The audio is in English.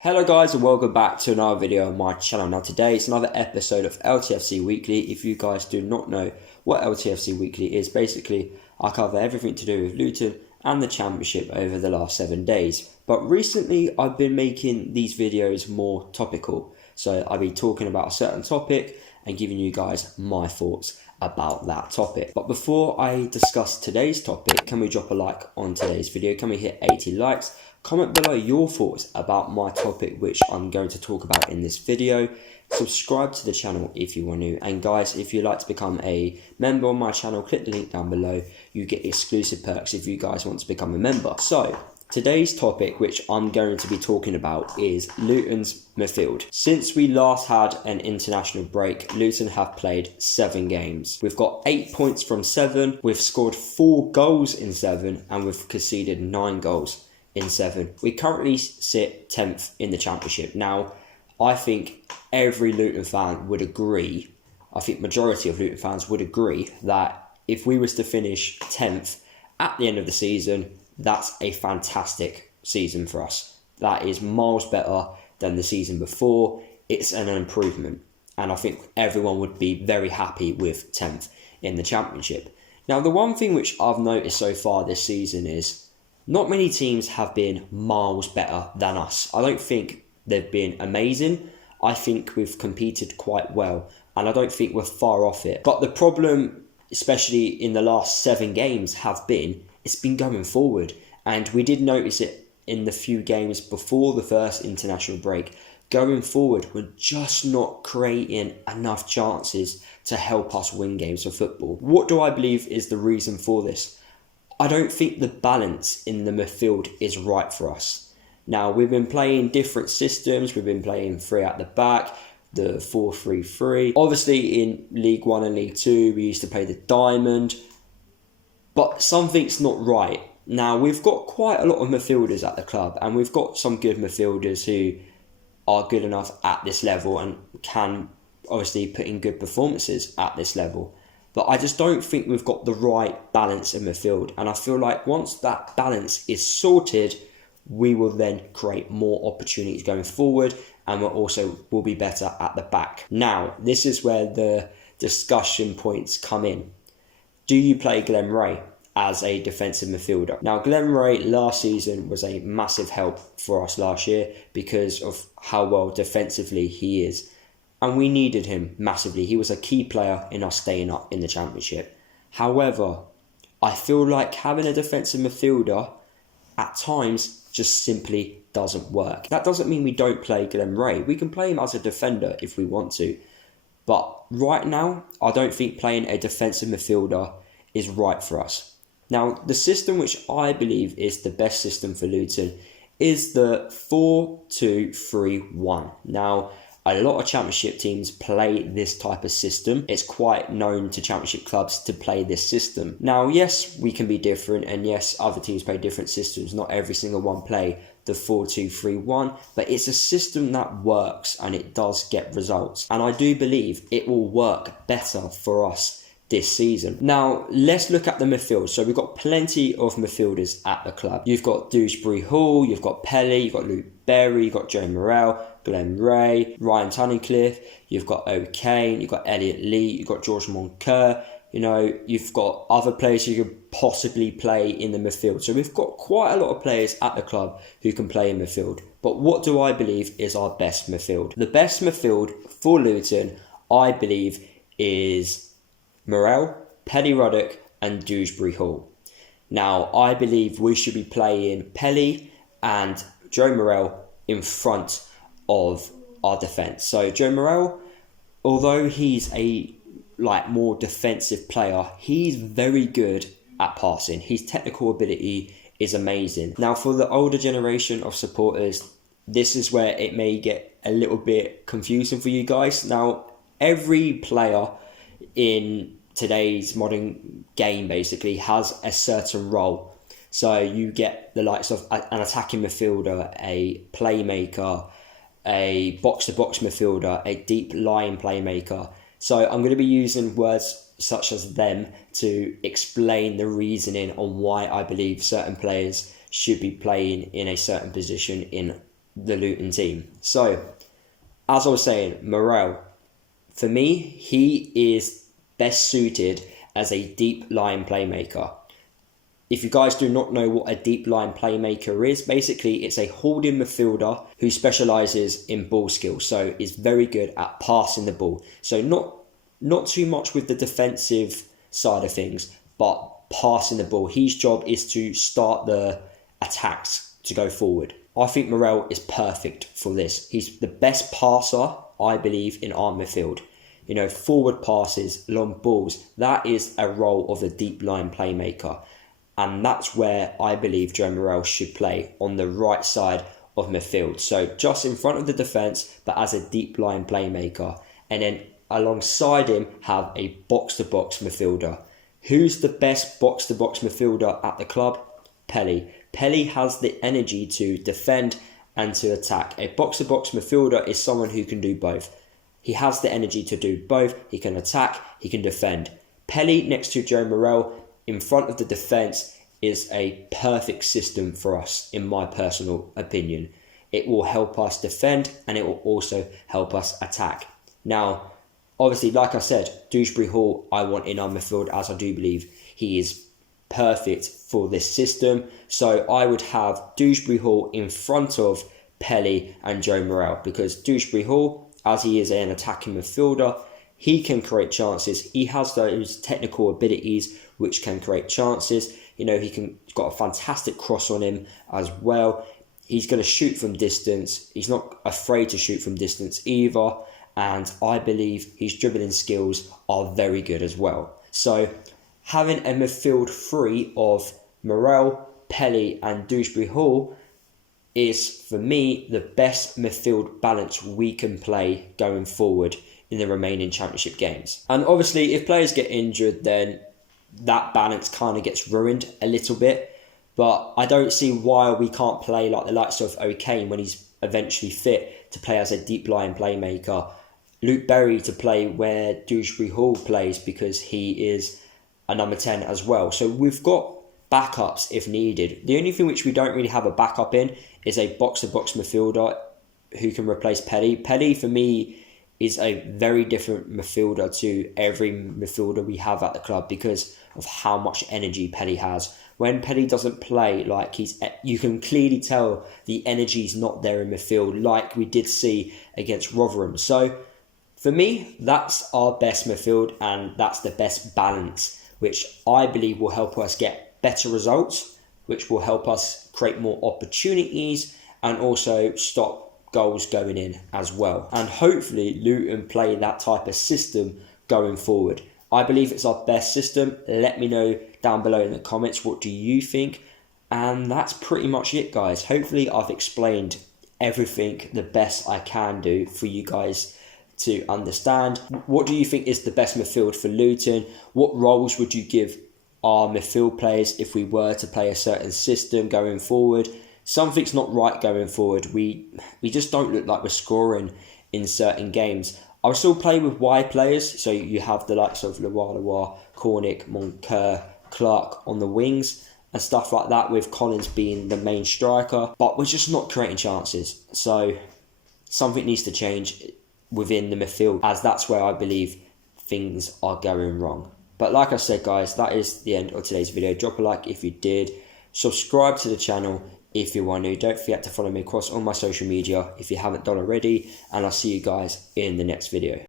Hello guys and welcome back to another video on my channel. Now today is another episode of LTFC Weekly. If you guys do not know what LTFC Weekly is, basically I cover everything to do with Luton and the Championship over the last 7 days. But recently I've been making these videos more topical. So I'll be talking about a certain topic and giving you guys my thoughts about that topic. But before I discuss today's topic, can we drop a like on today's video? Can we hit 80 likes? Comment below your thoughts about my topic, which I'm going to talk about in this video. Subscribe to the channel if you are new. And guys, if you'd like to become a member on my channel, click the link down below. You get exclusive perks if you guys want to become a member. So, today's topic, which I'm going to be talking about, is Luton's midfield. Since we last had an international break, Luton have played 7 games. We've got 8 points from 7. We've scored 4 goals in 7 and we've conceded 9 goals in 7. We currently sit 10th in the Championship. Now, I think every Luton fan would agree, I think majority of Luton fans would agree that if we was to finish 10th at the end of the season, that's a fantastic season for us. That is miles better than the season before. It's an improvement. And I think everyone would be very happy with 10th in the Championship. Now, the one thing which I've noticed so far this season is not many teams have been miles better than us. I don't think they've been amazing. I think we've competed quite well. And I don't think we're far off it. But the problem, especially in the last 7 games, have been it's been going forward. And we did notice it in the few games before the first international break. Going forward, we're just not creating enough chances to help us win games of football. What do I believe is the reason for this? I don't think the balance in the midfield is right for us. Now, we've been playing different systems. We've been playing 3 at the back, the 4-3-3. Obviously, in League 1 and League 2, we used to play the diamond. But something's not right. Now, we've got quite a lot of midfielders at the club, and we've got some good midfielders who are good enough at this level and can obviously put in good performances at this level. But I just don't think we've got the right balance in midfield. And I feel like once that balance is sorted, we will then create more opportunities going forward, and will be better at the back. Now, this is where the discussion points come in. Do you play Glenn Ray as a defensive midfielder? Now, Glenn Ray last season was a massive help for us last year because of how well defensively he is. And we needed him massively. He was a key player in us staying up in the Championship. However, I feel like having a defensive midfielder at times just simply doesn't work. That doesn't mean we don't play Glenn Ray. We can play him as a defender if we want to. But right now, I don't think playing a defensive midfielder is right for us. Now, the system which I believe is the best system for Luton is the 4-2-3-1. Now, a lot of Championship teams play this type of system. It's quite known to Championship clubs to play this system. Now, yes, we can be different, and yes, other teams play different systems. Not every single one play the 4-2-3-1, but it's a system that works and it does get results. And I do believe it will work better for us this season. Now, let's look at the midfield. So we've got plenty of midfielders at the club. You've got Dewsbury-Hall, you've got Pelly, you've got Luke Berry, you've got Joe Morrell, Glenn Ray, Ryan Tunnicliffe, you've got O'Kane, you've got Elliot Lee, you've got George Moncur. You know, you've got other players who could possibly play in the midfield. So we've got quite a lot of players at the club who can play in midfield. But what do I believe is our best midfield? The best midfield for Luton, I believe, is Morrell, Pelly Ruddock and Dewsbury-Hall. Now, I believe we should be playing Pelly and Joe Morrell in front of our defence. So Joe Morrell, although he's a more defensive player, he's very good at passing. His technical ability is amazing. Now, for the older generation of supporters, this is where it may get a little bit confusing for you guys. Now, every player in today's modern game basically has a certain role. So you get the likes of an attacking midfielder, a playmaker, a box-to-box midfielder, a deep line playmaker. So I'm going to be using words such as them to explain the reasoning on why I believe certain players should be playing in a certain position in the Luton team. So, as I was saying, Morel, for me, he is best suited as a deep line playmaker. If you guys do not know what a deep line playmaker is, basically it's a holding midfielder who specialises in ball skills. So is very good at passing the ball. So not too much with the defensive side of things, but passing the ball. His job is to start the attacks to go forward. I think Morel is perfect for this. He's the best passer, I believe, in our midfield. You know, forward passes, long balls, that is a role of a deep line playmaker. And that's where I believe Joe Morel should play, on the right side of midfield. So just in front of the defence, but as a deep line playmaker. And then alongside him, have a box-to-box midfielder. Who's the best box-to-box midfielder at the club? Pelly. Pelly has the energy to defend and to attack. A box-to-box midfielder is someone who can do both. He has the energy to do both. He can attack, he can defend. Pelly next to Joe Morel in front of the defence is a perfect system for us, in my personal opinion. It will help us defend and it will also help us attack. Now, obviously, like I said, Dewsbury-Hall I want in our midfield, as I do believe he is perfect for this system. So I would have Dewsbury-Hall in front of Pelly and Joe Morel, because Dewsbury-Hall, as he is an attacking midfielder, he can create chances. He has those technical abilities which can create chances. You know, he's got a fantastic cross on him as well. He's going to shoot from distance. He's not afraid to shoot from distance either. And I believe his dribbling skills are very good as well. So having a midfield three of Morel, Pelly and Dewsbury-Hall is, for me, the best midfield balance we can play going forward in the remaining championship games. And obviously, if players get injured, then that balance kind of gets ruined a little bit. But I don't see why we can't play like the likes of O'Kane when he's eventually fit to play as a deep line playmaker. Luke Berry to play where Dewsbury-Hall plays, because he is a number 10 as well. So we've got backups if needed. The only thing which we don't really have a backup in is a box-to-box midfielder who can replace Pelly. Pelly, for me, is a very different midfielder to every midfielder we have at the club because of how much energy Pelly has. When Pelly doesn't play, you can clearly tell the energy's not there in midfield, like we did see against Rotherham. So for me, that's our best midfield, and that's the best balance, which I believe will help us get better results, which will help us create more opportunities and also stop goals going in as well. And hopefully Luton play that type of system going forward. I believe it's our best system. Let me know down below in the comments, what do you think? And that's pretty much it, guys. Hopefully I've explained everything the best I can do for you guys to understand. What do you think is the best midfield for Luton? What roles would you give our midfield players if we were to play a certain system going forward? Something's not right going forward. We just don't look like we're scoring in certain games. I'll still play with wide players, so you have the likes of Lewa, Cornick, Moncur, Clark on the wings and stuff like that, with Collins being the main striker. But we're just not creating chances. So something needs to change within the midfield, as that's where I believe things are going wrong. But like I said, guys, that is the end of today's video. Drop a like if you did. Subscribe to the channel if you are new. Don't forget to follow me across all my social media if you haven't done already. And I'll see you guys in the next video.